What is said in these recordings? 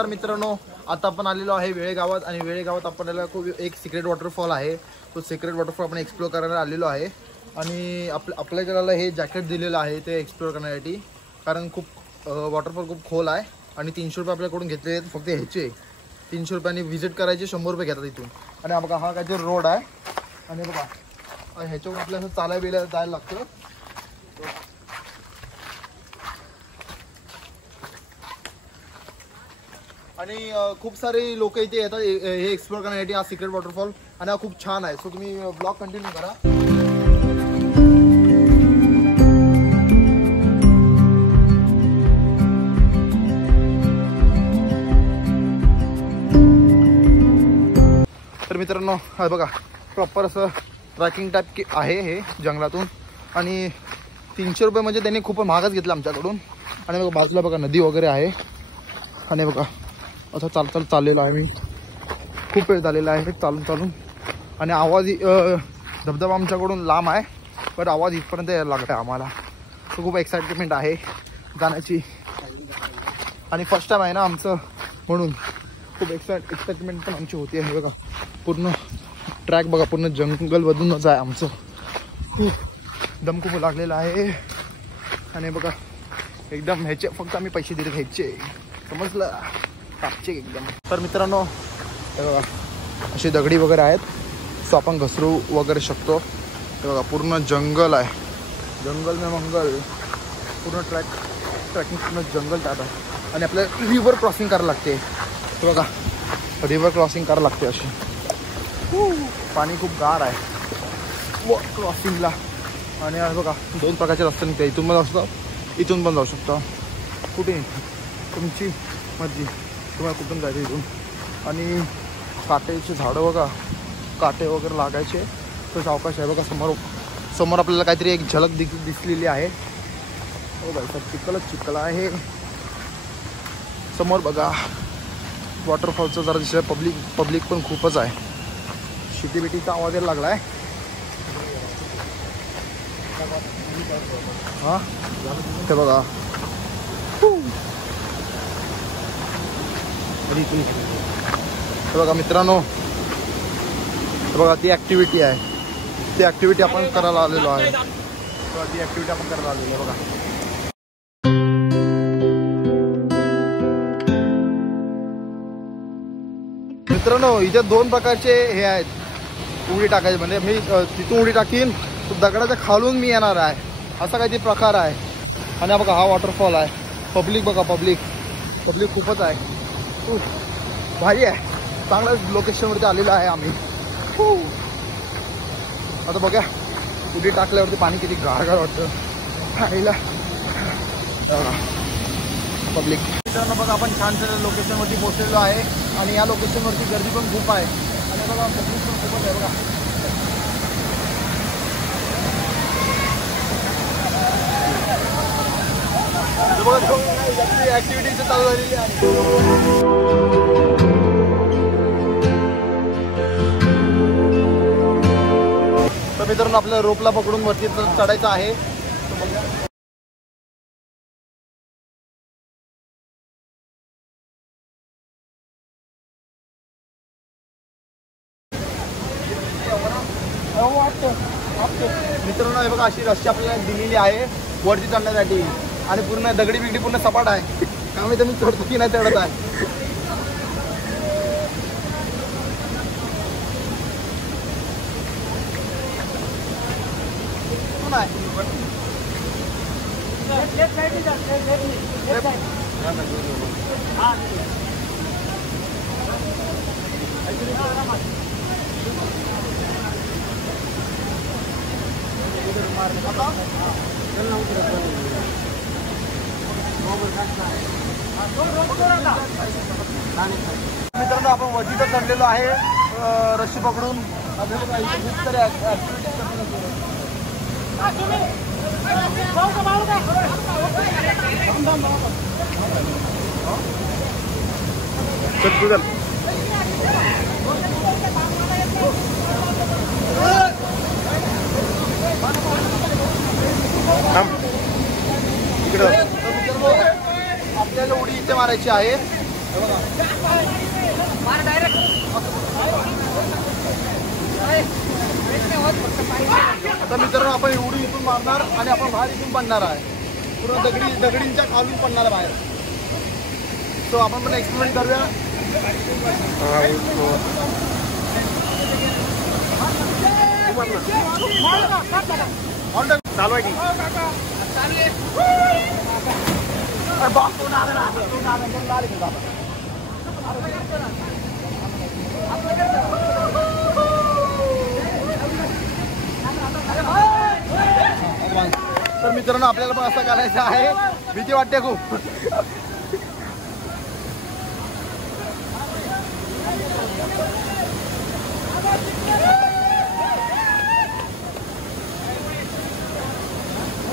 नमस्कार मित्रांनो, आता आपण आलेलो आहे वेळेगावात आणि वेळेगावात आपल्याला खूप एक सिक्रेट वॉटरफॉल आहे. तो सिक्रेट वॉटरफॉल आपण एक्सप्लोर करायला आलेलो आहे आणि आपल्याकडे हे जॅकेट दिलेलं आहे ते एक्सप्लोर करण्यासाठी. कारण खूप वॉटरफॉल खूप खोल आहे आणि 300 रुपये आपल्याकडून घेतले आहेत. फक्त ह्याचे 300 रुपयांनी व्हिजिट करायचे, 100 रुपये घेतात इथून. आणि बघा हा काहीतरी रोड आहे आणि बघा ह्याच्यावर आपल्याला चालायला जायला लागतं. आणि खूप सारे लोक इथे येतात हे एक्सप्लोर करण्यासाठी हा सिक्रेट वॉटरफॉल. आणि हा खूप छान आहे. सो तुम्ही ब्लॉग कंटिन्यू करा. तर मित्रांनो हा बघा प्रॉपर असं ट्रॅकिंग टाईप आहे हे जंगलातून. आणि 300 रुपये म्हणजे त्यांनी खूप महागच घेतलं आमच्याकडून. आणि बघा बाजूला बघा नदी वगैरे आहे. आणि बघा असं चाललेलं आहे मी. खूप वेळ झालेला आहे चालून. आणि आवाज धबधबा आमच्याकडून लांब आहे पण आवाज इथपर्यंत यायला लागला आहे आम्हाला. तो खूप एक्साइटमेंट आहे जाण्याची. आणि फर्स्ट टाइम आहे ना आमचं, म्हणून खूप एक्साइटमेंट पण आमची होती आहे. बघा पूर्ण ट्रॅक बघा, पूर्ण जंगलमधूनच आहे आमचं. खूप दम खूप लागलेला आहे. आणि बघा एकदम ह्याचे फक्त आम्ही पैसे दिले घ्यायचे, समजलं, टापचे एकदम. तर मित्रांनो हे बघा अशी दगडी वगैरे आहेत. सो आपण घसरू वगैरे शकतो. हे बघा पूर्ण जंगल आहे, जंगल में मंगल. पूर्ण ट्रॅकिंग पूर्ण जंगल टाईप आहे. आणि आपल्याला रिव्हर क्रॉसिंग करायला लागते. हे बघा रिव्हर क्रॉसिंग करायला लागते अशी. पाणी खूप गार आहे क्रॉसिंगला. आणि बघा 2 प्रकारचे रस्ते निघते. इथून पण जाऊ शकतो, इथून पण जाऊ शकतो. कुठे तुमची मर्जी, तुम्हाला कुठून जायचं इथून. आणि काटेचे झाडं बघा, काटे वगैरे लागायचे तर सावकाश आहे. बघा समोर आपल्याला काहीतरी एक झलक दिसलेली आहे. हो बघा चिखल आहे समोर. बघा वॉटरफॉलचं जरा दिसलं. पब्लिक पण खूपच आहे. शिटीबिटीचा आवाज यायला लागला आहे. हां ते बघा हे बघा मित्रांनो, हे बघा ती ॲक्टिव्हिटी आहे. ती ॲक्टिव्हिटी आपण करायला आलेलो आहे. ती ॲक्टिव्हिटी आपण करायला आलेलो आहे. बघा मित्रांनो इथे 2 प्रकारचे हे आहेत उडी टाकायचे. म्हणजे मी तिथून उडी टाकीन, दगडाच्या खालून मी येणार आहे, असा काहीतरी प्रकार आहे. आणि बघा हा वॉटरफॉल आहे. पब्लिक बघा, पब्लिक खूपच आहे. भारी आहे. चांगल्या लोकेशनवरती आलेलं आहे आम्ही. आता बघा उडी टाकल्यावरती पाणी किती गार वाटतं खायला. पब्लिक मित्रांनो बघा आपण छानशा लोकेशनवरती पोहोचलेलो आहे. आणि या लोकेशनवरती गर्दी पण खूप आहे. आणि बघा पब्लिक पण खूपच आहे. बघा ऍक्टिव्हिटी चालू झालेली आहे. तर मित्रांनो आपल्याला रोपला पकडून वरती चढायचं आहे. मित्रांनो हे बघा अशी रस्सी आपल्याला दिलेली आहे वरती चढण्यासाठी. आणि पूर्ण दगडी बिगडी पूर्ण सपाट आहे. त्यामुळे तर मी चढतो की नाही चढत आहे. मित्रांनो आपण वरती तर चढलेलो आहे रस्सी पकडून. खूप सारे आपल्याला उडी इथे मारायची आहे. आता मित्रांनो आपण एवढी इथून मारणार आणि आपण बाहेर इथून पडणार आहे, पूर्ण दगडींच्या खालून पडणार आहे बाहेर. तो आपण पण एक्सपेरिमेंट करूया. चालू आहे की तर मित्रांनो आपल्याला पण असं करायचं आहे. भीती वाटते खूप.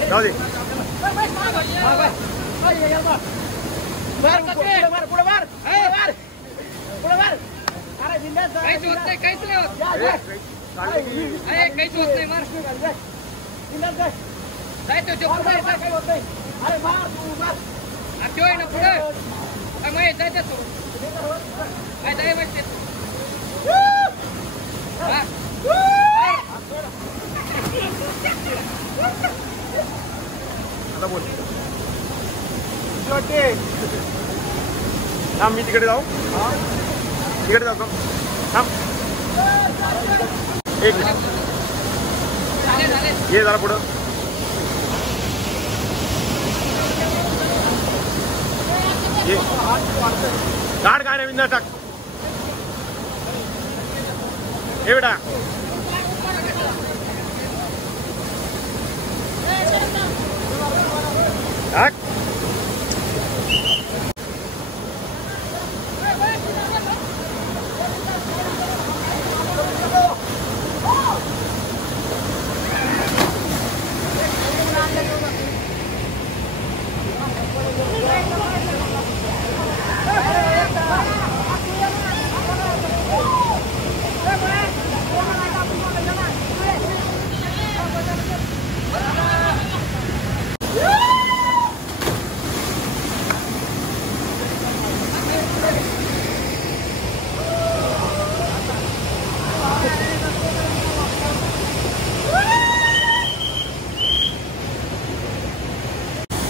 जाऊ दे. आता बोल. थांब मी तिकडे जाऊ. तिकडे जाऊ का? थांब एक ये जरा पुढं. ये काढ काय नवीन टाक. हे बेटा टाक.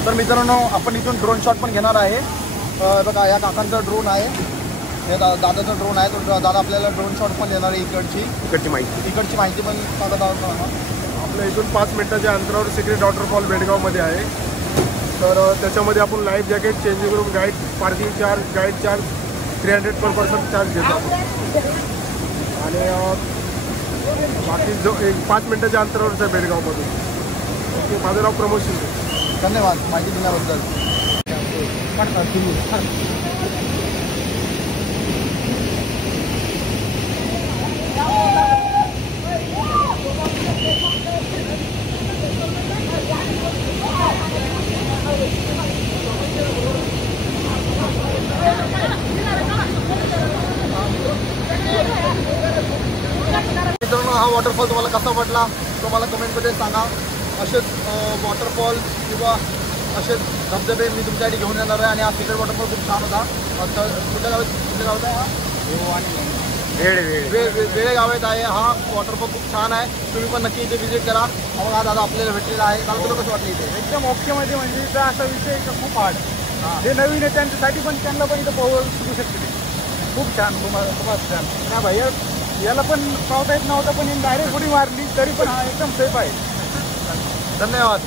तर मित्रांनो आपण इथून ड्रोन शॉट पण घेणार आहे. बघा या काकांचा ड्रोन आहे, हे दादाचा ड्रोन आहे. तो दादा आपल्याला ड्रोन शॉट पण देणार आहे. इकडची माहिती पण सांगत आहोत. आपल्या इथून 5 मिनिटाच्या अंतरावर सिक्रेट वॉटरफॉल बेडगावमध्ये आहे. तर त्याच्यामध्ये आपण life jacket, changing room, guide, parking charge, guide charge 300 पर पर्सन चार्ज घेतो. आणि बाकी जो 5 मिनिटाच्या अंतरावरच आहे बेडगावमधून. ओके, माझं नाव प्रमोद शिंदे. धन्यवाद माहिती दिल्याबद्दल. मित्रांनो हा वॉटरफॉल तुम्हाला कसा वाटला तो मला कमेंटमध्ये सांगा. असेच वॉटरफॉल किंवा असेच धबधबे मी तुमच्यासाठी घेऊन येणार आहे. आणि हा सिक्रेट वॉटरफॉल खूप छान होता. कुठल्या गावात आहे हा? वेळेगावात आहे हा वॉटरफॉल. खूप छान आहे. तुम्ही पण नक्की इथे व्हिजिट करा. मग हा दादा आपल्याला भेटलेला आहे. दादा तुला कसं वाटलं इथे? एकदम ओकेमध्ये. म्हणजे इथं असा विषय खूप हार्ड. जे नवीन आहे त्यांच्यासाठी पण त्यांना पण इथं पोहू शिकू शकते. खूप छान. तुम्हाला छान ना भैया. याला पण पावता येत नव्हता पण डायरेक्ट उडी मारली तरी पण एकदम सेफ आहे. धन्यवाद.